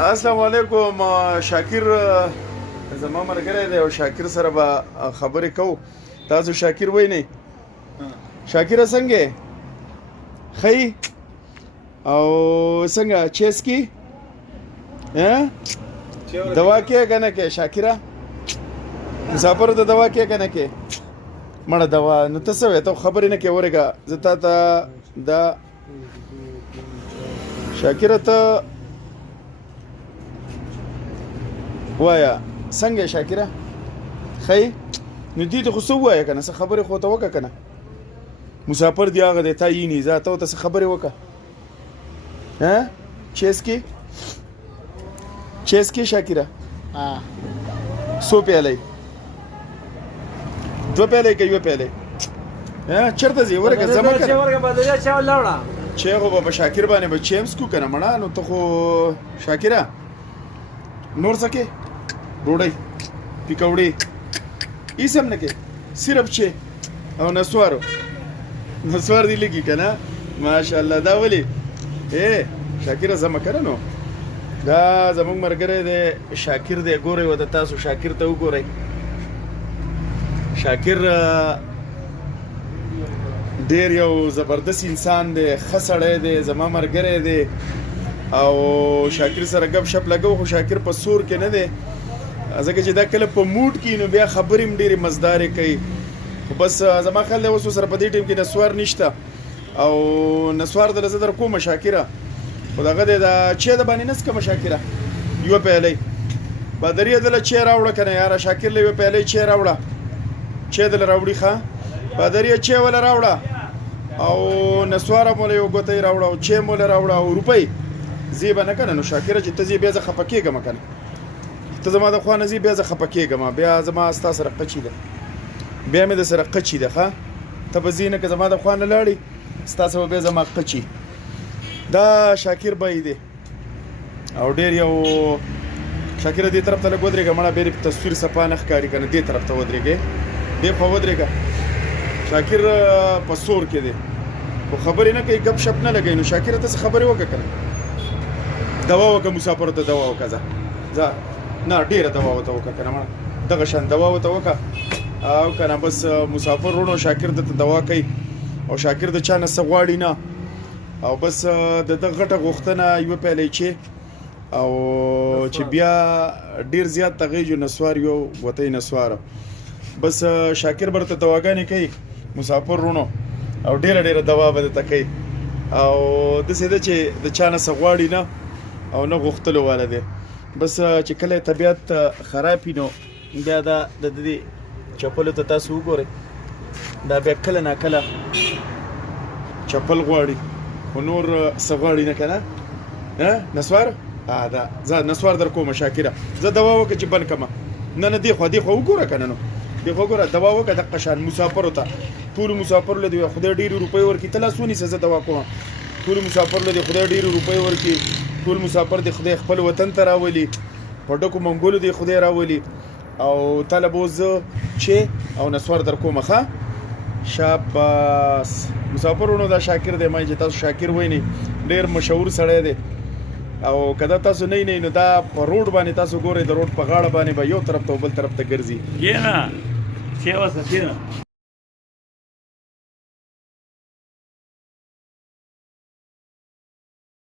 السلام علیکم شاکر زما ملګری دی او شاکر سره به خبرې کوو. تاسو شاکر وینئ؟ شاکره څنګه ښه او څنګه چیسکي دوا کې که نه کې شاکره مسافرو ته دوا کې که نه کې مړه دوا نو ته څه وایې ته خبرې نه کې ورېږه زه تا ته دا شاکره ته وایا څنګه شاکره ښه نو دې ته خو څه ووایه که نه څه خبرې خو ته وکړه که نه مسافر دی هغه دی تا ییني زه ته ورته څه خبرې وکړه چیسکي شاکره څو پیالی دوه پیالی که یوه پیالی چېرته ځې ورکه زما که چای خو به په شاکر باندې به چای هم څکو که نه مړه نو ته خو شاکره نور څه کې ډوډۍ پکوړې هېڅ هم نه کې صرف چای او نسوار دی لګي که نه ماشاءالله دا ولې شاکره زما که نه نو دا زموږ ملګری دی شاکر دی ګورئ ورته تاسو شاکر ته وګورئ شاکر ډېر یو زبردست انسان دی ښه سړی دی زما ملګری دی او شاکر سره ګپ شپ لګو خو شاکر په سور کې نه دی ځکه چې دا کله په موډ کې نو بیا خبرې هم ډېرې مزدارې کوي خو بس زما خیال دی اوس سره په دې ټیم کې نسوار نشته او نسوار دله زه در کومه شاکره خو دغه دی دا چای د باندې نه څکمه شاکره یوه پیالی بادري دله چای راوړه که نه یاره شاکر له یوه پیالی چای راوړه چای دله راوړي ښه بادري چای وله راوړه او نسواره موله یو ګوته یې راوړه او چای موله راوړه او روپۍ زی به نه که نه نو شاکره چې ته ځې بیا زه خفه کېږم که نه ته زما د خوا نه ځې بیا زه خفه کېږم بیا زما ستا سره قچي ده بیا مې د سره قچي ده ښه ته به ځې نه که زما د خوا نه لاړې ستا سره بیا زما قچي دا شاکر بی دی او ډېر یو شاکره دې طرف ته لږ ودرېږه مړه بیا په تصویر صفا نه ښکاري که نه دې طرف ته ودرېږې دې خوا ودرېږه شاکر په سور کې دی خو خبرې نه کوي ګپ شپ نه لګوي نو شاکره ته څه خبرې وکړه که نه دوا وکړه مسافرو ته دوا وکړه ځه نه ډېره دوا ورته وکړه که نه مړه دغه شان دوا ورته وکړه او که نه بس مسافر وروڼو شاکر ته دوا کوي او شاکر د چا نه څه غواړي نه او بس د ده غټه غوښتنه یوه پیالی چای او چې بیا ډېر زیات تغیجو نسوار یو وتی نسواره بس شاکر به ورته دواګانې کوي مسافر وروڼو او ډېره ډېره دوا به درته کوي او داسې ده چې د چا نه څه غواړي نه او نه غوښتلو والا دی بس چې کله طبیعت خراب وي نو بیا دا د دې چپلو ته تاسو وګورئ دا بیا کله ناکله چپل غواړي خو نور څه غواړي نه که نه نسوار دا زه نسوار در کومه شاکره زه دوا وکړه چې بند کړمه نه دې خوا وګوره که نه نو دې خوا وګوره دوا وکړه دقه شان مسافرو ته ټولو مسافرو له دې خدای ډېرې روپۍ ورکړي ته لاس ونیسه زه دوا کوم ټولو مسافرو له دې خدای ډېرې روپۍ ورکړي ټول مسافر دې خدای خپل وطن ته راولي په ډکو منګولو دې خدای راولي او تاله به اوس زه چې او نسوار در کومه ښه شاباس مسافرونو دا شاکر دی ما چې تاسو شاکر وینئ ډېر مشهور سړی دی او که دا تاسو نه نو دا په روډ باندې تاسو ګورئ د روډ په غاړه باندې به یو طرف ته او بل طرف ته ګرځي